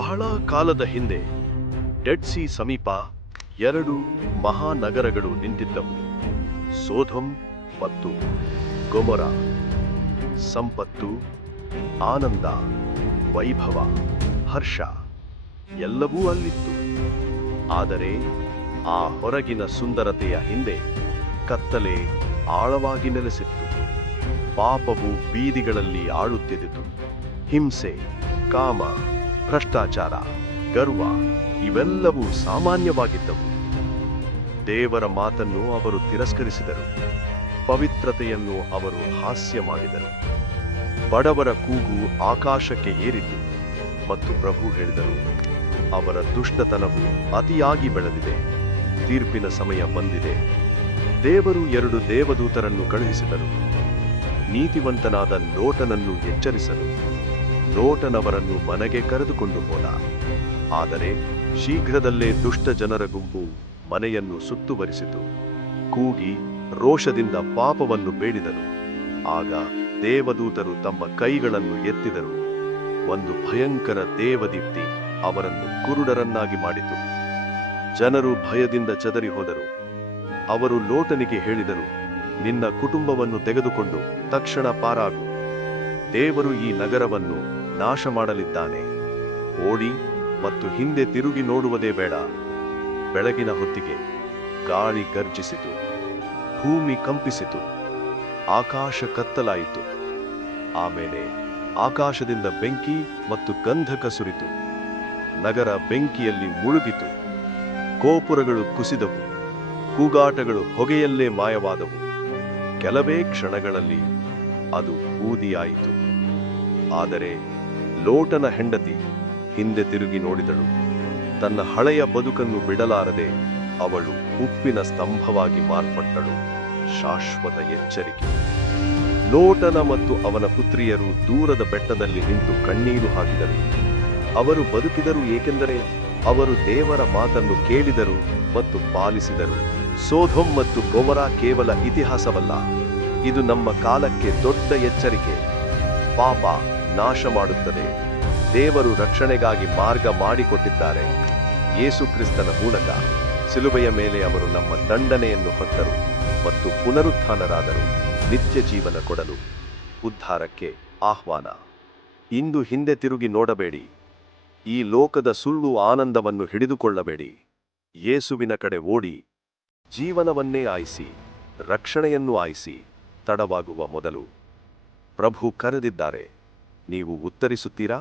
ಬಹಳ ಕಾಲದ ಹಿಂದೆ ಡೆಡ್ ಸಿ ಸಮೀಪ ಎರಡು ಮಹಾನಗರಗಳು ನಿಂತಿದ್ದವು. ಸೋಧಮ್ ಮತ್ತು ಗೊಮೊರ. ಸಂಪತ್ತು, ಆನಂದ, ವೈಭವ, ಹರ್ಷ ಎಲ್ಲವೂ ಅಲ್ಲಿತ್ತು. ಆದರೆ ಆ ಹೊರಗಿನ ಸುಂದರತೆಯ ಹಿಂದೆ ಕತ್ತಲೆ ಆಳವಾಗಿ ನೆಲೆಸಿತ್ತು. ಪಾಪವು ಬೀದಿಗಳಲ್ಲಿ ಆಳುತ್ತಿದ್ದಿತು. ಹಿಂಸೆ, ಕಾಮ, ಭ್ರಷ್ಟಾಚಾರ, ಗರ್ವ ಇವೆಲ್ಲವೂ ಸಾಮಾನ್ಯವಾಗಿದ್ದವು. ದೇವರ ಮಾತನ್ನು ಅವರು ತಿರಸ್ಕರಿಸಿದರು. ಪವಿತ್ರತೆಯನ್ನು ಅವರು ಹಾಸ್ಯ ಮಾಡಿದರು. ಬಡವರ ಕೂಗು ಆಕಾಶಕ್ಕೆ ಏರಿತು ಮತ್ತು ಪ್ರಭು ಹೇಳಿದರು, ಅವರ ದುಷ್ಟತನವು ಅತಿಯಾಗಿ ಬೆಳೆದಿದೆ. ತೀರ್ಪಿನ ಸಮಯ ಬಂದಿದೆ. ದೇವರು 2 ದೇವದೂತರನ್ನು ಕಳುಹಿಸಿದರು, ನೀತಿವಂತನಾದ ಲೋಟನನ್ನು ಎಚ್ಚರಿಸಲು. ಲೋಟನವರನ್ನು ಮನೆಗೆ ಕರೆದುಕೊಂಡು ಹೋದ. ಆದರೆ ಶೀಘ್ರದಲ್ಲೇ ದುಷ್ಟ ಜನರ ಗುಂಪು ಮನೆಯನ್ನು ಸುತ್ತುವರಿಸಿತು. ಕೂಗಿ ರೋಷದಿಂದ ಪಾಪವನ್ನು ಬೇಡಿದರು. ಆಗ ದೇವದೂತರು ತಮ್ಮ ಕೈಗಳನ್ನು ಎತ್ತಿದರು. ಒಂದು ಭಯಂಕರ ದೇವದೀಪ್ತಿ ಅವರನ್ನು ಕುರುಡರನ್ನಾಗಿ ಮಾಡಿತು. ಜನರು ಭಯದಿಂದ ಚದರಿ ಹೋದರು. ಅವರು ಲೋಟನಿಗೆ ಹೇಳಿದರು, ನಿನ್ನ ಕುಟುಂಬವನ್ನು ತೆಗೆದುಕೊಂಡು ತಕ್ಷಣ ಪಾರಾಗು. ದೇವರು ಈ ನಗರವನ್ನು ನಾಶ ಮಾಡಲಿದ್ದಾನೆ. ಓಡಿ ಮತ್ತು ಹಿಂದೆ ತಿರುಗಿ ನೋಡುವುದೇ ಬೇಡ. ಬೆಳಗಿನ ಹೊತ್ತಿಗೆ ಗಾಳಿ ಗರ್ಜಿಸಿತು, ಭೂಮಿ ಕಂಪಿಸಿತು, ಆಕಾಶ ಕತ್ತಲಾಯಿತು. ಆಮೇಲೆ ಆಕಾಶದಿಂದ ಬೆಂಕಿ ಮತ್ತು ಗಂಧಕ ಸುರಿತು. ನಗರ ಬೆಂಕಿಯಲ್ಲಿ ಮುಳುಗಿತು. ಗೋಪುರಗಳು ಕುಸಿದವು. ಕೂಗಾಟಗಳು ಹೊಗೆಯಲ್ಲೇ ಮಾಯವಾದವು. ಕೆಲವೇ ಕ್ಷಣಗಳಲ್ಲಿ ಅದು ಬೂದಿಯಾಯಿತು. ಆದರೆ ಲೋಟನ ಹೆಂಡತಿ ಹಿಂದೆ ತಿರುಗಿ ನೋಡಿದಳು. ತನ್ನ ಹಳೆಯ ಬದುಕನ್ನು ಬಿಡಲಾರದೆ ಅವಳು ಉಪ್ಪಿನ ಸ್ತಂಭವಾಗಿ ಮಾರ್ಪಟ್ಟಳು. ಶಾಶ್ವತ ಎಚ್ಚರಿಕೆ. ಲೋಟನ ಮತ್ತು ಅವನ ಪುತ್ರಿಯರು ದೂರದ ಬೆಟ್ಟದಲ್ಲಿ ನಿಂತು ಕಣ್ಣೀರು ಹಾಕಿದರು. ಅವರು ಬದುಕಿದರು ಏಕೆಂದರೆ ಅವರು ದೇವರ ಮಾತನ್ನು ಕೇಳಿದರು ಮತ್ತು ಪಾಲಿಸಿದರು. ಸೋಧಮ್ ಮತ್ತು ಗೊಮೊರ ಕೇವಲ ಇತಿಹಾಸವಲ್ಲ, ಇದು ನಮ್ಮ ಕಾಲಕ್ಕೆ ದೊಡ್ಡ ಎಚ್ಚರಿಕೆ. ಪಾಪ ನಾಶ ಮಾಡುತ್ತದೆ. ದೇವರು ರಕ್ಷಣೆಗಾಗಿ ಮಾರ್ಗ ಮಾಡಿಕೊಟ್ಟಿದ್ದಾರೆ. ಯೇಸು ಕ್ರಿಸ್ತನ ಮೂಲಕ ಸಿಲುಬೆಯ ಮೇಲೆ ಅವರು ನಮ್ಮ ದಂಡನೆಯನ್ನು ಹೊತ್ತರು ಮತ್ತು ಪುನರುತ್ಥಾನರಾದರು, ನಿತ್ಯ ಜೀವನ ಕೊಡಲು. ಉದ್ಧಾರಕ್ಕೆ ಆಹ್ವಾನ. ಇಂದು ಹಿಂದೆ ತಿರುಗಿ ನೋಡಬೇಡಿ. ಈ ಲೋಕದ ಸುಳ್ಳು ಆನಂದವನ್ನು ಹಿಡಿದುಕೊಳ್ಳಬೇಡಿ. ಯೇಸುವಿನ ಕಡೆ ಓಡಿ. ಜೀವನವನ್ನೇ ಆಯ್ಸಿ, ರಕ್ಷಣೆಯನ್ನು ಆಯ್ಸಿ. ತಡವಾಗುವ ಮೊದಲು. ಪ್ರಭು ಕರೆದಿದ್ದಾರೆ. ನೀವು ಉತ್ತರಿಸುತ್ತೀರಾ?